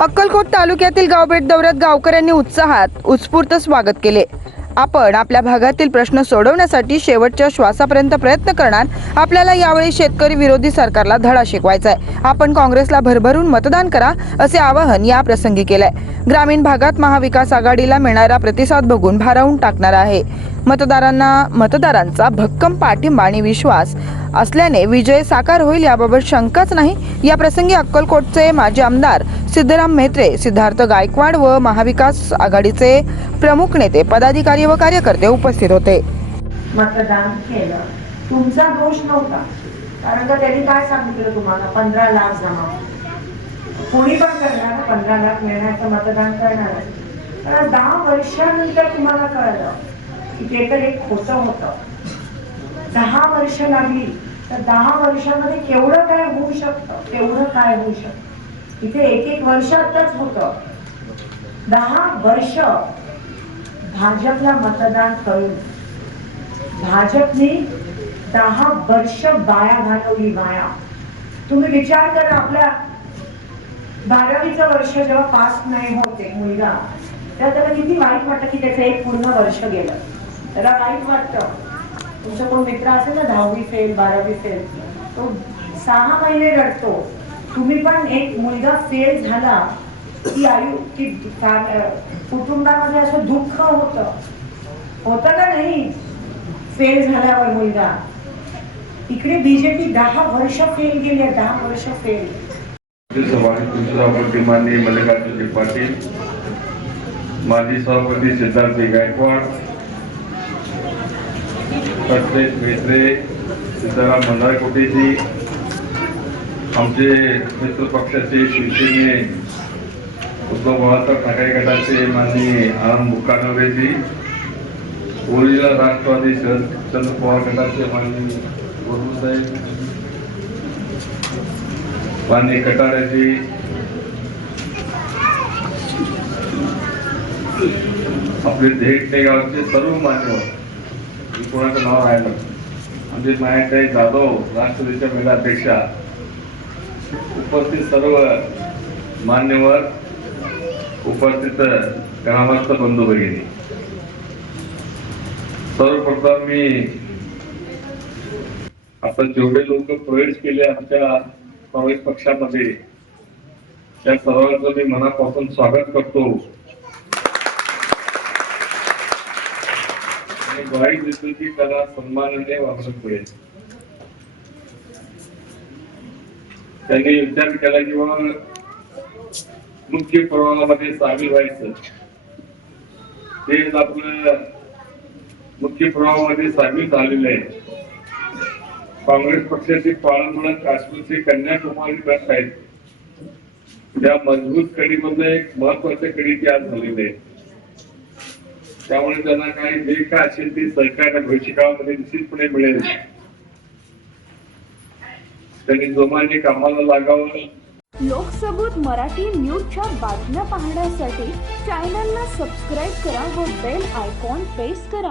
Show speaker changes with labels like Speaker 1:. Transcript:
Speaker 1: अक्कलकोट तालुक्यातील गावभेट दौऱ्यात गावकऱ्यांनी उत्साहात उत्स्फूर्त स्वागत केले. आपण आपल्या भागातील प्रश्न सोडवण्यासाठी शेवटच्या श्वासापर्यंत प्रयत्न करणार आपल्याला यावेळी शेतकरी विरोधी सरकारला धडा शिकवायचा आहे आपण काँग्रेसला भरभरून मतदान करा असे आवाहन या प्रसंगी केलंय. ग्रामीण भागात महाविकास आघाडीला मिळणारा प्रतिसाद बघून भारावून टाकणार आहे. मतदारांना मतदारांचा भक्कम पाठिंबा आणि विश्वास असल्याने विजय साकार होईल याबाबत शंकाच नाही. या प्रसंगी अक्कलकोटचे माजी आमदार सिद्धराम म्हेत्रे सिद्धार्थ गायकवाड व महाविकास आघाडीचे प्रमुख नेते पदाधिकारी व कार्यकर्ते उपस्थित होते.
Speaker 2: मतदान केलं. तुमचा दोष नव्हता. कारण का त्यांनी काय सांगितलं तुम्हाला? पंधरा लाख जमा. कोणी पण करणार पंधरा लाख मिळण्याचं मतदान करणार कारण दहा वर्षानंतर तुम्हाला कळलं. ते तर एक खोटं होतं. दहा वर्ष लागली तर दहा वर्षामध्ये केवढं काय होऊ शकतं? केवढं काय होऊ शकतं? इथे एक एक वर्षातच होत. होतं दहा वर्ष भाजपला मतदान करून भाजपने दहा वर्ष बाया घालवली बाया. तुम्ही विचार करा आपल्या बारावीचं वर्ष जेव्हा पास नाही होते मुलगा तेव्हा त्याला किती वाईट वाटतं की त्याचं एक पूर्ण वर्ष गेलं. त्याला वाईट वाटतं. तुमचा कोण मित्र असेल ना दहावी फेल बारावी फेल तो सहा महिने रडतो. तुम्ही पण एक मुलगा फेल झाला की आयु की कुटुंबामध्ये असं दुःख होतं. होतं का नाही? फेल झाल्यावर मुलगा. इकडे बीजेपी दहा वर्ष फेल गेली आहे, दहा वर्ष फेल
Speaker 3: सभापती माननीय मल्लिकार्जुन पाटील माजी सभापती सिद्धार्थ गायकवाड. प्रत्येक मेत्रे सीताराम भंडारकोटेजी आमचे मित्र पक्षाचे शिवसेने उद्धव बाळासाहेब ठाकरे गटाचे माननीय आनंद मुक्कानवरेजी ओरिजिनल राष्ट्रवादी शरद चंद्र पवार गटाचे माननीय साहेब माननीय कटाऱ्याची आपले धेटणे गावचे सर्व मान्यवर मी कोणाचं नाव राहिलं म्हणजे मायाताई जाधव राष्ट्रवादीच्या महिलापेक्षा उपस्थित सर्व मान्यवर उपस्थित ग्रामस्थ बंधू भगिनी. सर्वप्रथम मी आपण जेवढे लोक प्रवेश केले आमच्या काँग्रेस पक्षामध्ये त्या सर्वांचं मी मनापासून स्वागत करतो. आणि ग्वाही देतो की त्याला सन्मानाने वागणूक मिळेल. त्यांनी विचार केला की बाबा मुख्य प्रवाहामध्ये सामील व्हायचं. ते आपलं मुख्य प्रवाहामध्ये सामील झालेलं आहे काँग्रेस पक्षाचे पाळंमुळा काश्मीरचे कन्याकुमारी बँक आहेत. त्या मजबूत कडीमधलं एक महत्त्वाच्या कडीची आज झालेली आहे. त्यामुळे त्यांना काही जे काय असेल ते सरकारच्या भविष्यकाळामध्ये निश्चितपणे मिळेल. त्यांनी जोमाने कामाला लागावं.
Speaker 4: लोकसबूत मराठी न्यूजच्या बातम्या पाहण्यासाठी चॅनलला सबस्क्राईब करा व बेल आयकॉन प्रेस करा.